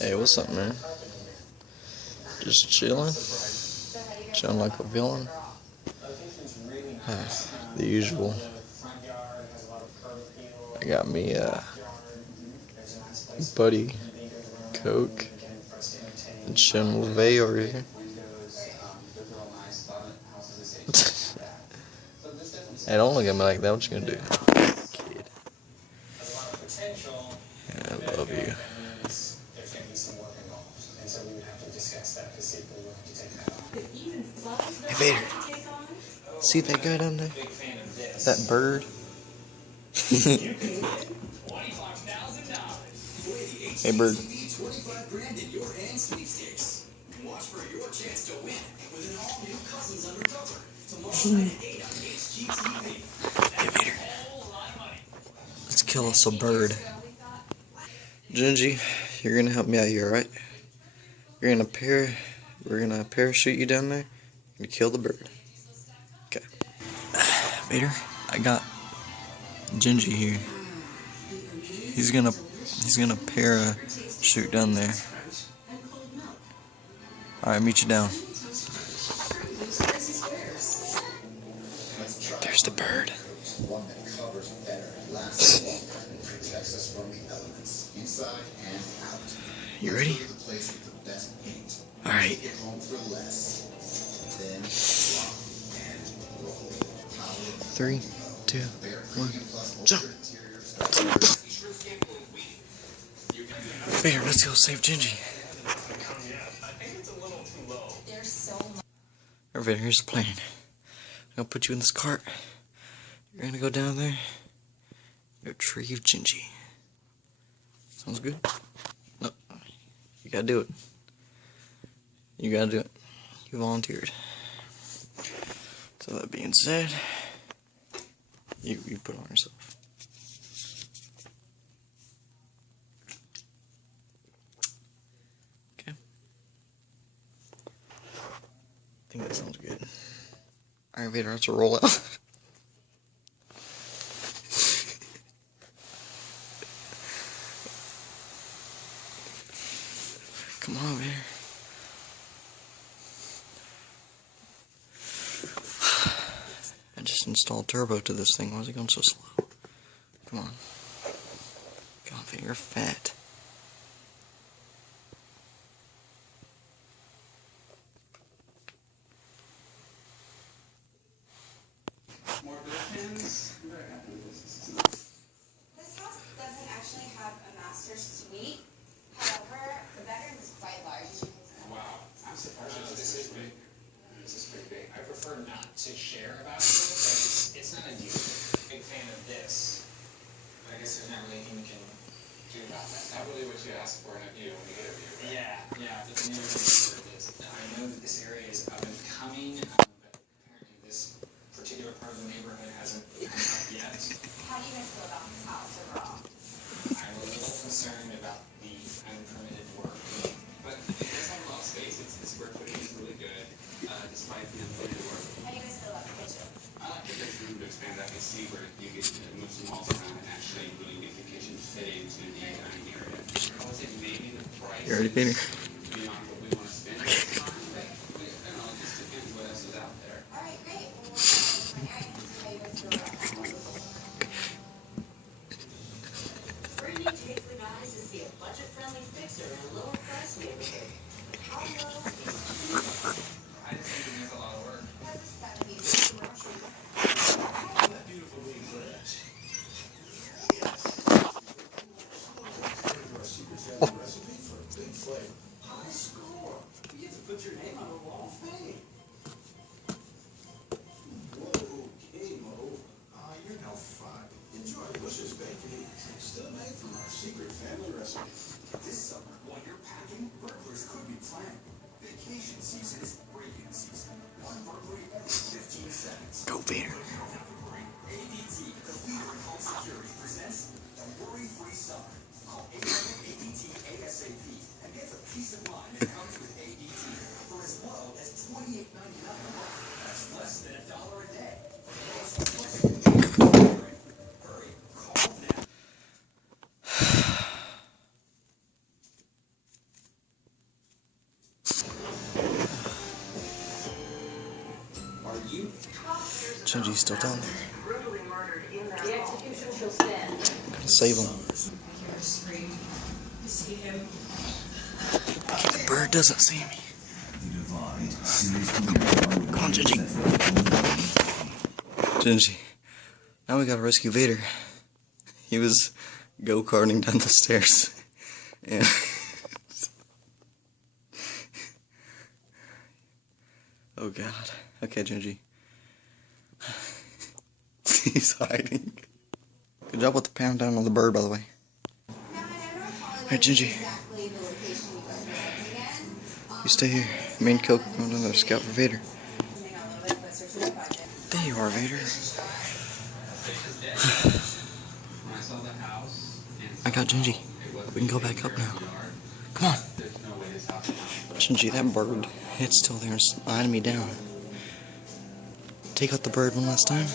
Hey, what's up, man? Just chilling like a villain. The usual. I got me Buddy, Coke, and chilling with Vay over here. Hey, don't look at me like that. What you gonna do? Kid. Yeah, I love you. Hey, Vader. See that guy down there? That bird? Hey, bird. Hey, Vader. Let's kill us a bird. Gingy, you're gonna help me out here, right? We're gonna parachute you down there and kill the bird. Okay. Vader, I got Gingy here. He's gonna parachute down there. Alright, meet you down. There's the bird. You ready? Alright. 3, 2, 1, jump! Vader, let's go save Gingy. Alright, Vader, here's the plan. I'm gonna put you in this cart. You're gonna go down there and retrieve Gingy. Sounds good? No. You gotta do it. You gotta do it. You volunteered. So that being said, you put it on yourself. Okay. I think that sounds good. Alright, Vader, let's roll out. Come on, Vader. I just installed turbo to this thing. Why is it going so slow? Come on. Come on, Vader, you're fat. More buildings. This house doesn't actually have a master suite. However, the bedroom is quite large. Wow, I'm surprised. This is big. This is pretty big. I prefer not to share about it, but it's not a deal. Big fan of this. But I guess there's not really anything we can do about that. Not really what you ask for in a view when you get a view, right? Yeah, but the new where it is. I know that this area is up and coming, but apparently this particular part of the neighborhood hasn't come up yet. How do you guys feel about this house overall? I'm a little concerned about the unpermitted work. But it does have a lot of space. The square footage is really good, despite the unlimited work. How do you guys feel about the kitchen? I like that there's room to expand. I can see where you get to move some walls around and actually really make the kitchen fit into the dining area. I would say maybe the price You ready, Vader? beyond what we want to spend. But I don't know, it just depends what else is out there. All right, great. Well, we'll see how you guys feel about that. Brittany takes the guys to see a budget-friendly fixer in a lower-price neighborhood. How low is I just think it needs a lot of work. That's a 70s commercial. This summer, while you're packing, burglars could be planned. Vacation season is break-in season. One burglary every 15 seconds. Go, Vader. ADT, the leader in home security, presents the Worry-Free Summer. Call 800-ADT ASAP and get the peace of mind that comes with ADT for as low as $28.99 a month. That's less than $1 a day. Hurry, call now. Gingy's still down there. Brutally murdered in that the execution shall stand. I'm gonna save him. The bird doesn't see me. Come on, Gingy. Gingy. Now we gotta rescue Vader. He was go-karting down the stairs. And oh god. Okay, Gingy. He's hiding. Good job with the pound down on the bird, by the way. Alright, Gingy. You stay here. Me and Coke are going down there to scout for Vader. There you are, Vader. I got Gingy. We can go back up now. Come on. Gingy, that bird, it's still there, it's eyeing me down. Take out the bird one last time.